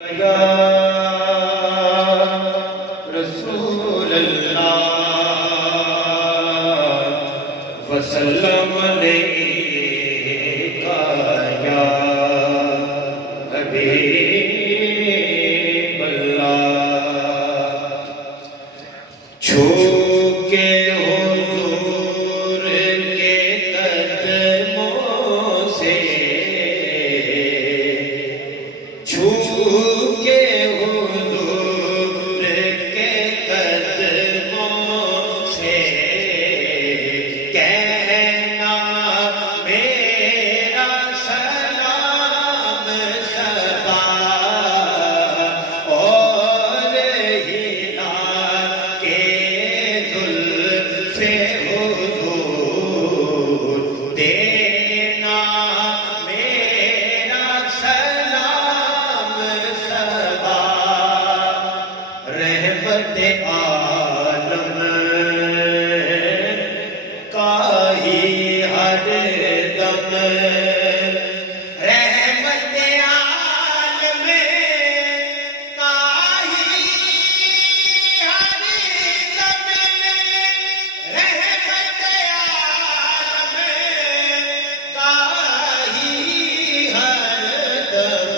या रसूल अल्लाह वसल्लम अलैका या हबीब अल्लाह। छू के हुजूर के कदमों से, छू के हुजूर के कदमों से कहना मेरा सलाम सबा और हिला के जुल्फ़े हुजूर देना मेरा सलाम सबा। रहमत आलम का ही हर दम, रहमत आलम का ही हर दम, रहमत आलम का ही हर दम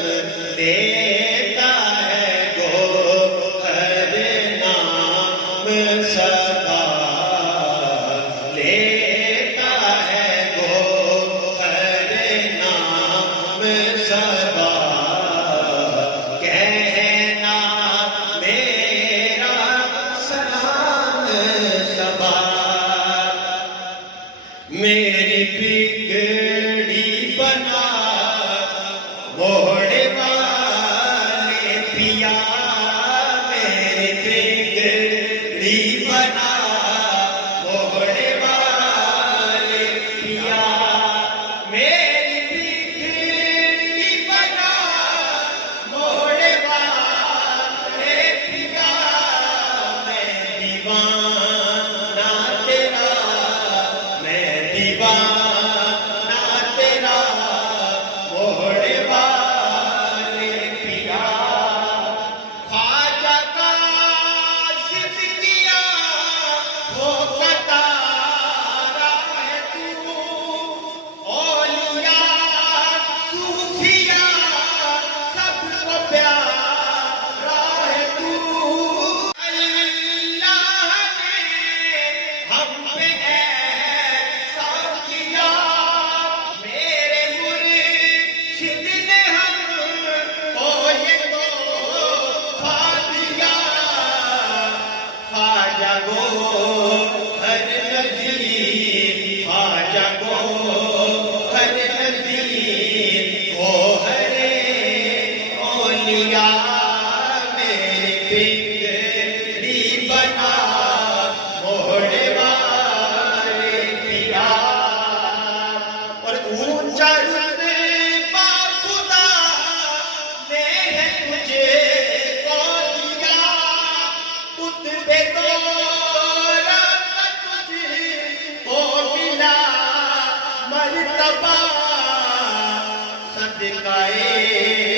देता है गो हर नाम सबा, लेता है गो हर नाम सबा। कहना मेरा सलाम सबा। मेरी बिगड़ी बना मोड़े वाले पिया, मेरी बिगड़ी बना मोड़े वाले पिया, मेरी बिगड़ी बना मोड़े वाले पिया। मैं दीवाना तेरा, मैं दीवाना तेरा मोड़े वाले पिया। ख्वाजा का सिद्दीकिया हो कतारा है तू, औलिया सूफिया सबको प्यारा है तू। अल्लाह ने हम पे ऐसा किया, मेरे मुर्शिद ने हमको ये तोहफा दिया। ख्वाजा गो हर नज़ीर, ख्वाजा गो हर नज़ीर, वो हरे औलिया मेरी बिगड़ी बना मोड़े वाले पिया। और ऊंचा रुतबा खुदा ने है तुझे को दिया, खुतबे गौरा का तुझको मिला मर्तबा। सदकाए